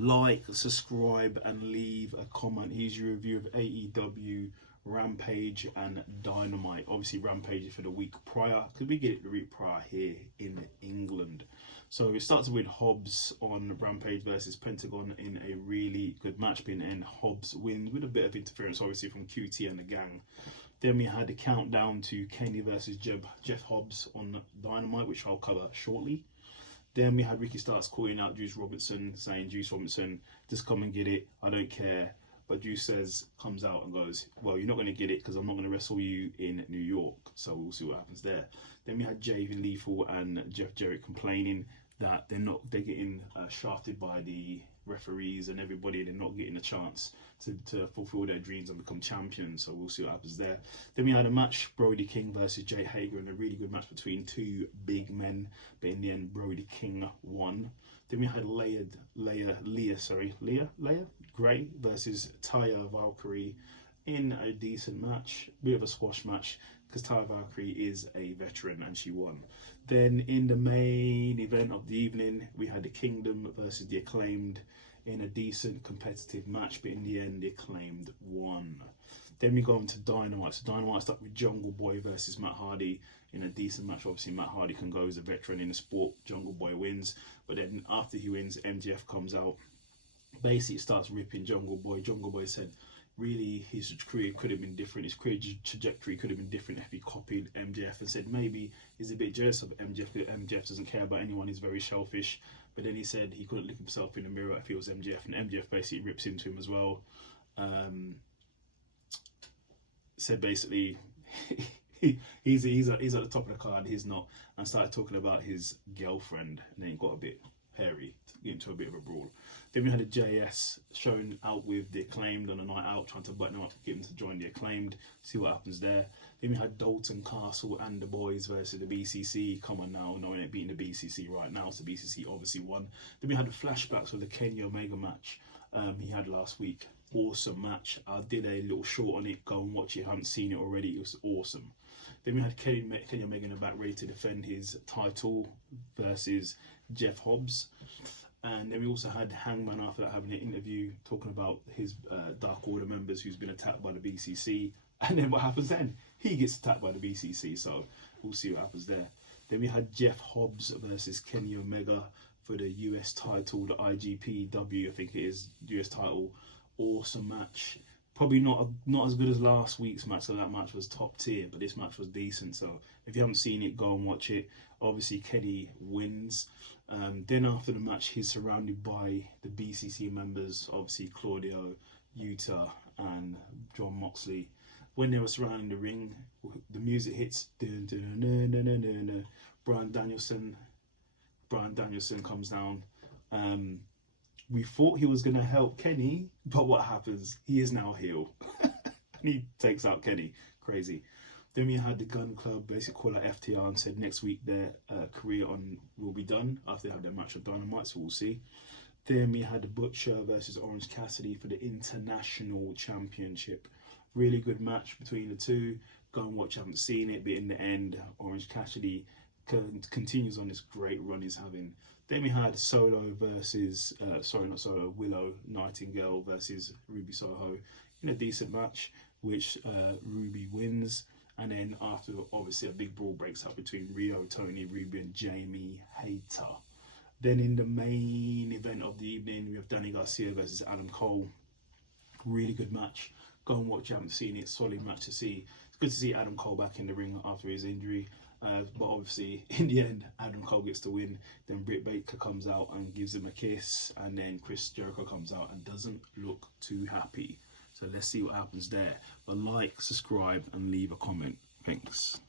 Like, subscribe, and leave a comment. Here's your review of AEW Rampage and Dynamite. Obviously, Rampage is for the week prior, because we get it the week prior here in England. So it starts with Hobbs on Rampage versus Pentagon in a really good match, and Hobbs wins with a bit of interference, obviously, from QT and the gang. Then we had a countdown to Kenny versus Jeff Hobbs on Dynamite, which I'll cover shortly. Then we had Ricky Starks calling out Juice Robinson, saying, Juice Robinson, just come and get it, I don't care. But Juice comes out and goes, well, you're not going to get it because I'm not going to wrestle you in New York. So we'll see what happens there. Then we had Javen Lethal and Jeff Jarrett complaining that they're getting shafted by the referees and everybody, and they're not getting a chance to fulfill their dreams and become champions. So we'll see what happens there. Then we had a match, Brody King versus Jay Hager, and a really good match between two big men, but in the end Brody King won. Then we had Leah Gray versus Taya Valkyrie in a decent match, bit of a squash match, because Taya Valkyrie is a veteran and she won. Then in the main event of the evening, we had the Kingdom versus the Acclaimed in a decent competitive match, but in the end the Acclaimed won. Then we go on to Dynamite. So Dynamite stuck with Jungle Boy versus Matt Hardy in a decent match. Obviously Matt Hardy can go as a veteran in the sport. Jungle Boy wins, but then after he wins, MJF comes out, basically starts ripping Jungle Boy. Jungle Boy said really his career could have been different, his career trajectory could have been different if he copied MJF, and said maybe he's a bit jealous of MJF, but MJF doesn't care about anyone, he's very selfish. But then he said he couldn't look himself in the mirror if he was MJF, and MJF basically rips into him as well. Said basically he's at the top of the card, he's not, and started talking about his girlfriend, and then it got a bit hairy, get into a bit of a brawl. Then we had a JS showing out with the Acclaimed on a night out, trying to button him up, get him to join the Acclaimed, see what happens there. Then we had Dalton Castle and the boys versus the BCC. Come on now, no one ain't beating the BCC right now, so the BCC obviously won. Then we had the flashbacks of the Kenny Omega match he had last week. Awesome match. I did a little short on it, go and watch it, I haven't seen it already, it was awesome. Then we had Kenny Omega in the back ready to defend his title versus Jeff Hobbs. And then we also had Hangman after that having an interview talking about his Dark Order members who's been attacked by the BCC. And then what happens then? He gets attacked by the BCC, so we'll see what happens there. Then we had Jeff Hobbs versus Kenny Omega for the US title, the IGPW, I think it is, US title. Awesome match. Probably not as good as last week's match, so that match was top tier, but this match was decent. So if you haven't seen it, go and watch it. Obviously Kenny wins. Then after the match, he's surrounded by the BCC members, obviously Claudio, Yuta and John Moxley. When they were surrounding the ring, the music hits. Bryan Danielson comes down. We thought he was going to help Kenny, but what happens? He is now heel. And he takes out Kenny. Crazy. Then we had the Gun Club basically call out FTR and said next week their career will be done after they have their match of Dynamite, so we'll see. Then we had the Butcher versus Orange Cassidy for the International Championship. Really good match between the two. Go and watch, I haven't seen it, but in the end, Orange Cassidy continues on this great run he's having. Then we had Solo versus, Willow Nightingale versus Ruby Soho in a decent match, which Ruby wins. And then after, obviously, a big brawl breaks up between Rio, Tony, Ruby and Jamie Hayter. Then in the main event of the evening, we have Danny Garcia versus Adam Cole. Really good match. Go and watch, you haven't seen it, solid match to see. It's good to see Adam Cole back in the ring after his injury. But obviously, in the end, Adam Cole gets to win. Then Britt Baker comes out and gives him a kiss. And then Chris Jericho comes out and doesn't look too happy. So let's see what happens there. But like, subscribe, and leave a comment. Thanks.